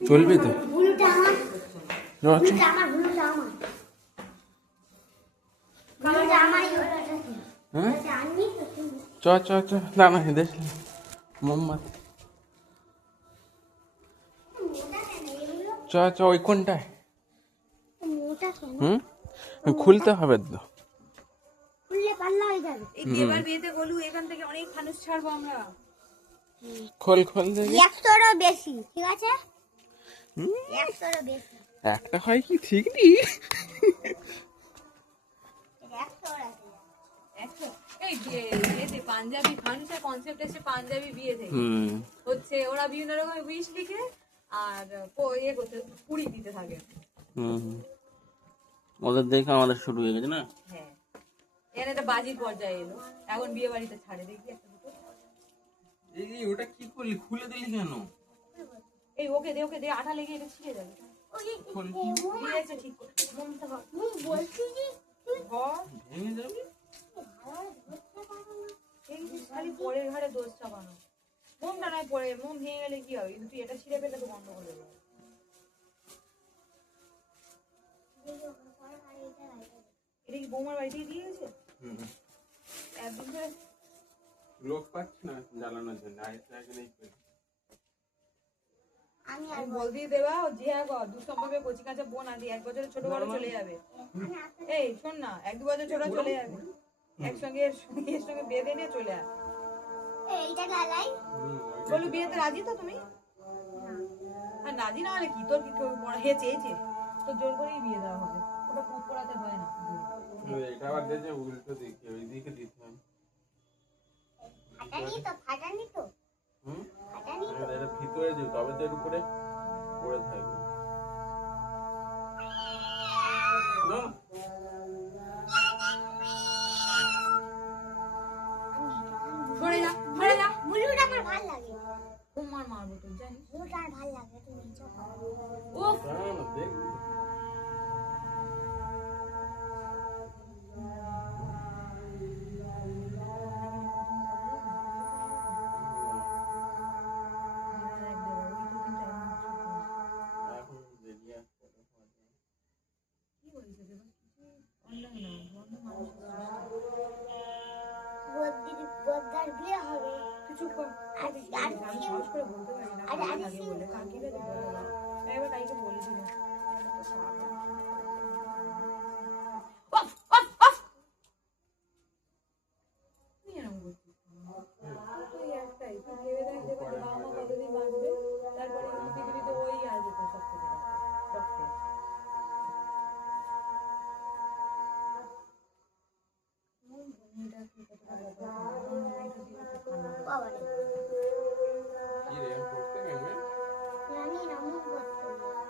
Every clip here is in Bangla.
চলবে তো। হ্যাঁ চ চ চ না না দেখ মোহাম্মদ চ চ ওই কোনটায় খুলতে হবে তো। এবার বিয়েতে বলু এখান থেকে অনেক ফানুস ছাড়বো আমরা। খোল খোল দেখি। 100টারও বেশি, ঠিক আছে? 100টারও বেশি। একটা হয় কি ঠিক নেই। 100 আছে। এই বিয়েতে পাঞ্জাবি ফানুসের কনসেপ্ট এসে পাঞ্জাবি বিয়ে থেকে হচ্ছে ওরা বিভিন্ন রকমের উইশ লিখে আর ইয়ে করতে পুরি দিতে থাকে। ওদের দেখে আমাদের শুরু হয়ে গেছে না। হ্যাঁ এখানে একটা বাজির পর্যায়ে এলো, এখন বিয়ে বাড়িতে ছাড়ে দেখি একটা দুটো। এই ওটা কি করলি, খুলে দিলি কেন? এই ওকে দে আঠা লেগে এটা ছিঁড়ে যাবে। দিয়েছে ঠিক করে বলছি যে ভেঙে যাবে। এই খালি পরের ঘরে দোষ চাপানো। মোমটা নয় পরে মোম ভেঙে গেলে কি হবে, কিন্তু তুই এটা ছিঁড়ে ফেলে তো বন্ধ করে দেবে। এটা কি বৌমার বাড়ি থেকে দিয়ে গেছে? একদিন ধরে লোক পাচ্ছি না জ্বালানোর জন্য। আমি বলতেই দেবা জিয়া গো দু সম্পর্কে কচি কাঁচা বোন আদি 1 বছরের ছোট বড় চলে যাবে। এই শোন না 1-2 বছর ছোট চলে যাবে, একসঙ্গে এর সঙ্গে বেঁধে নিয়ে চলে আয়। এইটা লালাই বলু বিয়েতে রাজি তো তুমি? আর রাজি না হলে কি তোর কি হে চেয়েছে তো জোর করেই বিয়ে দেওয়া হবে, ওটা পুত পড়াতে হয় না। এটা আবার দেখে উল্টো দিকে ওই দিকে দিতে হবে। ফাটানি তো এটা ভিতরে দিও তবে তো এর উপরে পড়ে থাকবে না। সরে যা মুলুটা আমার ভালো লাগে। তোমার মারবো তো জানিস। মুলুটা আমার ভালো লাগে, তুমি নিচে করো। উফ না দেখ বদ্দার বিয়ে হবে। চুপ কর। আমি সাহস করে বলতে পারি না আগে বলে কাকি বেলে বলে না এবার তাইকে বলে দিল। অফ অফ অফ তুই এরকম করছিস তুই একটাই তুই ভেবে দেখ দেবা বাবা মা কতদিন বাঁচবে, তারপরে পৃথিবীতে ওই আসবে তোর সব থেকে রক্তে। কি রে পড়তে গেলে জানি না মুখ করতে বলে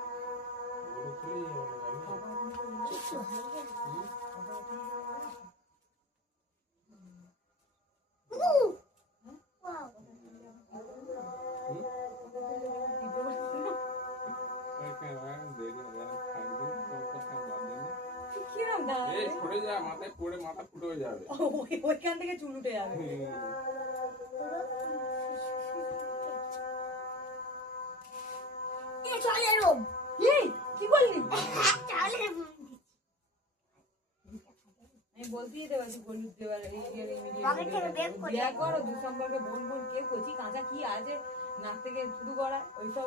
কিছু হয় না। সরে যা, মাথায় পড়ে মাথা ফুটে হয়ে যাবে। ওইখান থেকে চুল উঠে যাবে। কি বললি? আমি বলতেই দেবা তুই হলুদ দেবার বিয়ে করো দু সম্পর্কে বোন বোন কে কচি কাঁচা কি আছে নাক থেকে শুরু করা ওইসব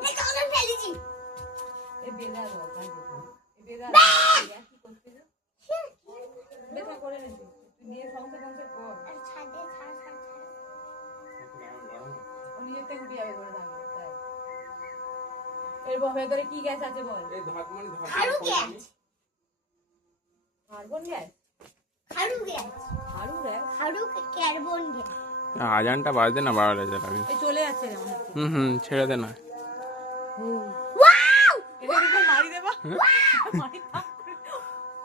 এ বেদা দরকার এ বেদা কি করতে বেদা করে নেছে তুই নিয়ে সংসার কর ও নিজের থেকে উঠে যাবে করে থাকবে তাই। এর ভেতরে কি গ্যাস আছে বল? এই ধর্মনি খারু গ্যাস, কার্বন গ্যাস, খারু গ্যাস, খারু কার্বন গ্যাস। আজানটা বাজে না 12টা যাবে। এই চলে যাচ্ছে রে ছেড়ে দে না। ওয়াও এর উপর মারি দেবা মারি দাও।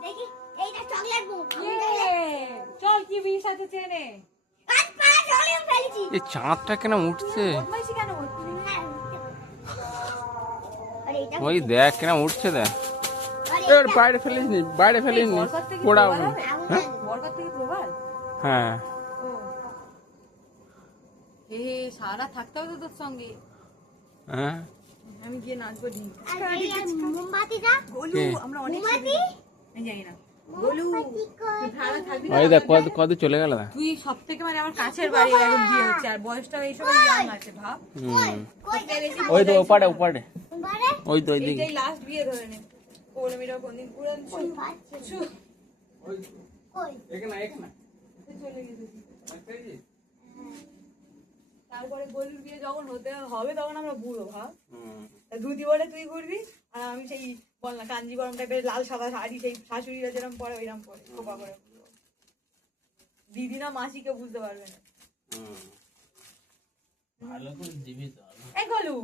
দেখি এইটা চকলেট মুখ চল কি বিষ আছে চেনে আজ পা চলে ফেলেছি। এই চাঁদটা কেন উঠছে? বদমাইশি কেন করছিস? আরে এটা ওই দেখ কেন উঠছে দেখ। এর বাইরে ফেলিস নি পোড়া। বরকত থেকে প্রবাল হ্যাঁ হে সারা থাকতে হবে তো তোর সঙ্গে। হ্যাঁ আমি গিয়ে নাচবো ঢিল। আর এই আর মোমবাতিটা গোলু আমরা অনেক ছবি আমি জানি না গোলু তুই ভালো থাকবি না? ওই দেখ কত চলে গেল না। তুই সব থেকে মানে আমার কাছের বাড়ি এখন বিয়ে হচ্ছে আর বয়সটা এই সময় ইয়াং আছে ভাব সবথেকে বেশি ওই তো ওপারে বারে ওই তো ওই দিকে এইটাই লাস্ট বিয়ে ধরে নে কোলে মেয়েরা কোনদিন পুরান ছু কই এখানে চলে গেছে তারপরে গোলুর বিয়ে যখন হতে হবে তখন আমরা বুড়ো ভাব ধুতি পরে তুই ঘুরবি আর আমি সেই বল না কাঞ্জিবরম টাইপের লাল সাদা শাড়ি সেই শাশুড়িরা যেরকম পরে ওইরকম পরে খোপা করে দিদি না মাসিকে বুঝতে পারবে না এই গোলু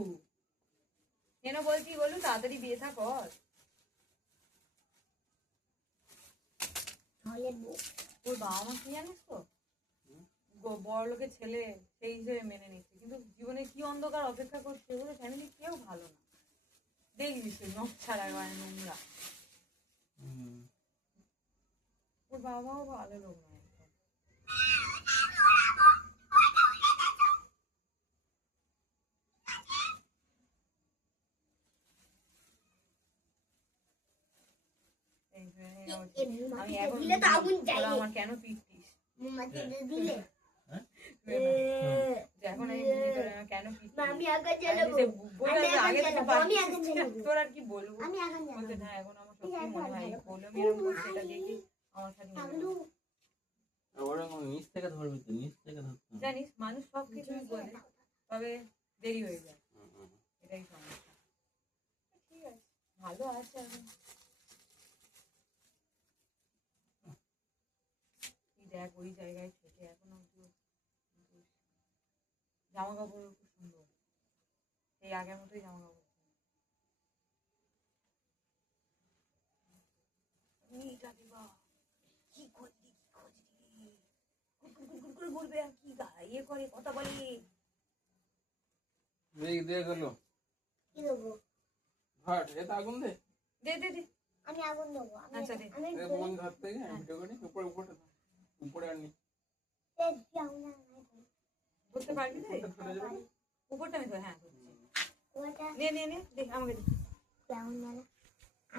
কেন বলছি গোলু তাড়াতাড়ি বিয়ে থা কর হলের বউ ওর বাবা মা কি জানিস তো বড় লোকের ছেলে সেই হিসেবে মেনে নিচ্ছে কিন্তু জীবনে কি অন্ধকার অপেক্ষা করছে ওদের ফ্যামিলি কেউ ভালো না দেখবি তুই নখ ছাড়া মানে নোংরা ওর বাবাও ভালো লোক নয় আমি এখন দিলে তো আগুন ওরা জ্বালিয়ে আমার কেন পিটতিস মোমবাতিটা দিলে এখন আমি বুঝি তোরা আমার কেন পিটতিস আমি আগুন জ্বালাবো আগে থেকে আমি আগুন জ্বালাবো তোর আর কি বলবো আমি আগুন বলতে জ্বালাবো না এখন আমার সত্যি মনে হয় বললো এরকম করছে এটা দেখি আমার সাথে মনে হয়। ওরা নিচ থেকে ধরবি তো নিচ থেকে ধরতে হবে। জানিস মানুষ সব কিছুই বলে তবে দেরি হয়ে যায় এটাই সমস্যা ঠিক আছে ভালো আছে এখন তুই দেখ ওই জায়গায় থেকে এখনো জামা কাপড় খুব সুন্দর এই আগের মতোই জামা কাপড় কি করবি ঘুরবে আর কি ইয়ে করে কথা বলে দিয়ে গেল কি দেবো হাট এটা আগুন দে দে দে দে আমি আগুন দেবো আচ্ছা দে আমি এ মন হাত থেকে ভিডিও করে উপরে উপরে আনি ধরতে পারবি তো উপরটা আমি ধর হ্যাঁ ধরছি ওটা নে নে নে দেখ আমাকে দে কেমন মানে